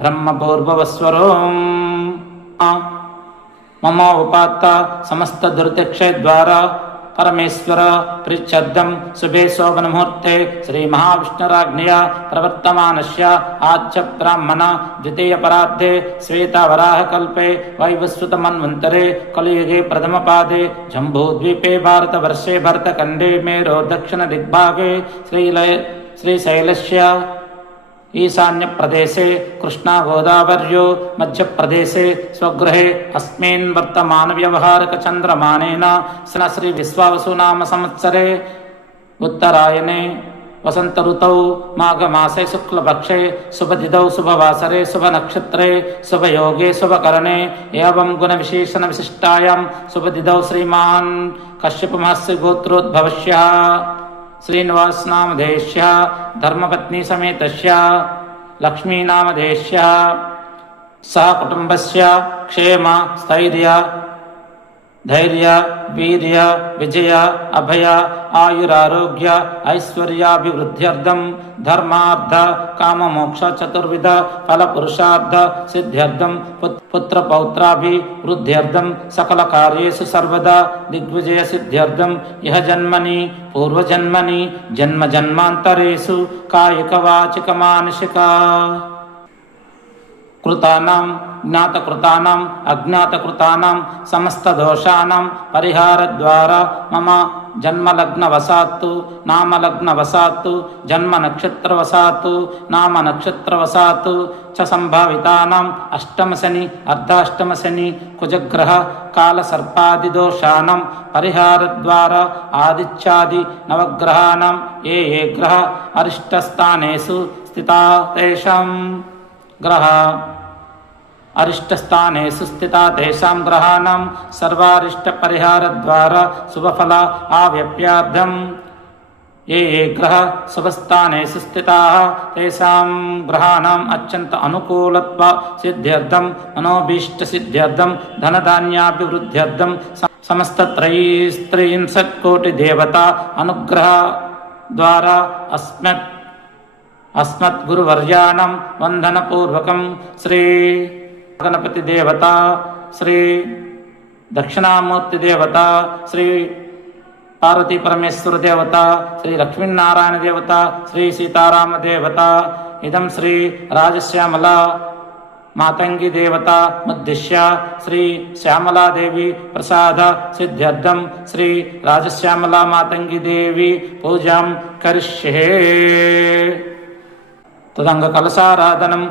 ब्रह्मपूर्वस्वरों मम उपात्त समस्त दुर्तिक्षय द्वारा परमेश्वर प्रीत्यर्थं शुभे शोभनमुहूर्ते श्री महाविष्णुराज्ञया प्रवर्तमानस्य आद्य ब्राह्मण द्वितीय परार्धे श्वेतावराहकल्पे वैवस्वतमन्वन्तरे कलियुगे प्रथमपादे जम्बूद्वीपे भारतवर्षे भरतखण्डे मेरो दक्षिणदिग्भागे श्रीशैलस्य ईशान्य प्रदेशे कृष्णा गोदावर्यो मध्य प्रदेशे स्वगृहे अस्मिन् वर्तमान व्यवहारक चंद्रमानेन श्री विश्वावसु नाम संवत्सरे उत्तरायणे वसंत ऋतौ माघ मासे शुक्लपक्षे शुभतिथौ शुभवासरे शुभनक्षत्रे शुभयोगे शुभकरणे एवं गुण विशेषण विशिष्टायां शुभतिथौ श्रीमान् कश्यप महर्षि गोत्रोद्भवस्य श्रीनिवास नामधेयस्य धर्मपत्नी समेतस्य लक्ष्मी नामधेयस्य सह कुटुंबस्य क्षेम स्थैर्य धैर्य वीर्य विजय अभय आयुरारोग्य ऐश्वर्याभिवृद्ध्यर्थं धर्मार्थ काम मोक्ष चतुर्विध फल पुरुषार्थ सिद्ध्यर्थं पुत्र पौत्राभिवृद्ध्यर्थं सकल कार्येषु सर्वदा दिग्विजय सिद्ध्यर्थं यह जन्मनि पूर्वजन्मनि जन्म जन्मान्तरेषु कायिक वाचिक मानसिक कृतानां ज्ञातकृतानां अज्ञातकृतानां समस्त दोषाणां परिहारद्वारा मम जन्मलग्नवशात्तु नामलग्नवशात्तु जन्मनक्षत्रवशात्तु नामनक्षत्रवशात्तु च संभावितानाम् अष्टमशनि अर्धाष्टमशनि कुजग्रह कालसर्पादिदोषाणां परिहारद्वारा आदित्यादि नवग्रहाणां ये ग्रह अरिष्टस्थानेषु स्थिता तेषां ग्रह अरिष्टस्थानेषु स्थिता तेषां ग्रहाणां सर्वारिष्टपरिहारद्वारा शुभफल आव्यप्यार्थं ये ग्रह शुभस्थानेषु स्थिताः तेषां ग्रहाणाम् अत्यन्त अनुकूलत्व सिद्ध्यर्थं मनोभीष्टसिद्ध्यर्थं धनधान्याभिवृद्ध्यर्थं समस्त त्रयींशत्कोटिदेवता अनुग्रह द्वारा अस्मत् गुरुवर्याणां वंदनपूर्वकं श्री गणपति देवता श्री दक्षिणामूर्ति देवता श्री पार्वती परमेश्वर देवता श्री लक्ष्मीनारायण देवता श्री सीताराम देवता इदं श्री राजश्यामला मातंगी देवता मुद्दिश्य श्री श्यामला देवी प्रसाद सिद्ध्यर्थं श्री राजश्यामला मातंगी देवी पूजां करिष्ये तदंग कलशाराधनं